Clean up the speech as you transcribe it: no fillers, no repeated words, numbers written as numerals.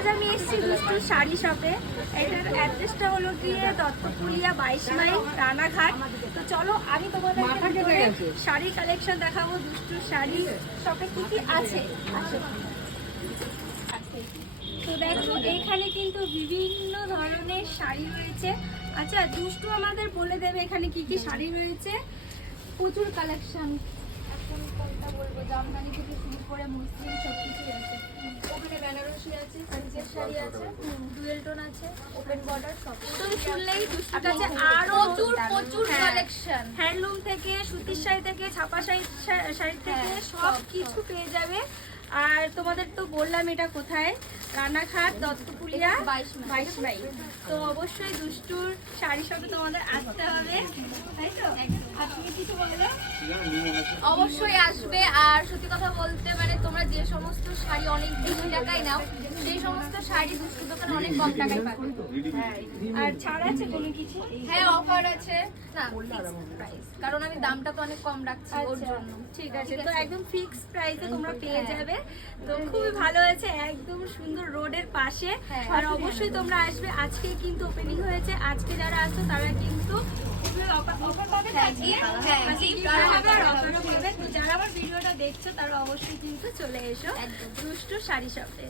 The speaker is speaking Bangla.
আজ আমি এসেছি দুষ্টু শাড়ি শপে। এটার অ্যাড্রেসটা হলো গিয়ে দত্তপুরিয়া 22 মাইল রানাঘাট। তো চলো আমি তোমাদের শাড়ি কালেকশন দেখাবো, দুষ্টু শাড়ি শপে কি কি আছে। তো দেখো এখানে কিন্তু বিভিন্ন ধরনের শাড়ি রয়েছে। আচ্ছা দুষ্টু আমাদের বলে দেবে এখানে কি কি শাড়ি রয়েছে। প্রচুর কালেকশন, এখন কোনটা বলবো, জামদানি থেকে শুরু করে মুসলিম সব কিছু আছে। ওখানে বেনারসি আছে, সিল্কের শাড়ি আছে, ডুয়েল টোন আছে, ওপেন বর্ডার সব। তো শুনলেই দুষ্টুর কাছে আরো প্রচুর কালেকশন, হ্যান্ডলুম থেকে, সুতির শাড়ি থেকে, ছাপা শাড়ি থেকে সব কিছু পেয়ে যাবে। আর তোমাদের তো বললাম এটা কোথায়, রানাঘাট দত্তপুরিয়া 22 মাইল। তো অবশ্যই দুষ্টুর শাড়ি শপে তোমাদের আসতে হবে, তাই তো? আপনি কিছু বললে? অবশ্যই আসবে। আর সত্যি কথা বলতে মানে তোমরা যে সমস্ত শাড়ি অনেক বেশি টাকায় নাও, সেই সমস্ত শাড়ি দুষ্টু দোকানে অনেক কম টাকায় পাবে। আর ছাড় আছে কোনো কিছু? হ্যাঁ, অফার আছে না, ফিক্সড প্রাইস, কারণ আমি দামটা তো অনেক কম রাখছি ওর জন্য। ঠিক আছে, তো একদম ফিক্সড প্রাইসে তোমরা পেয়ে যাবে। তো খুবই ভালো হয়েছে, একদম সুন্দর রোডের পাশে। আর অবশ্যই তোমরা আসবে, আজকে কিন্তু ওপেনিং হয়েছে। আজকে যারা আসো তারা কিন্তু অফার পাবে, যারা আমার ভিডিওটা দেখছো তারা অবশ্যই কিন্তু চলে এসো দুষ্টু শাড়ি শপে।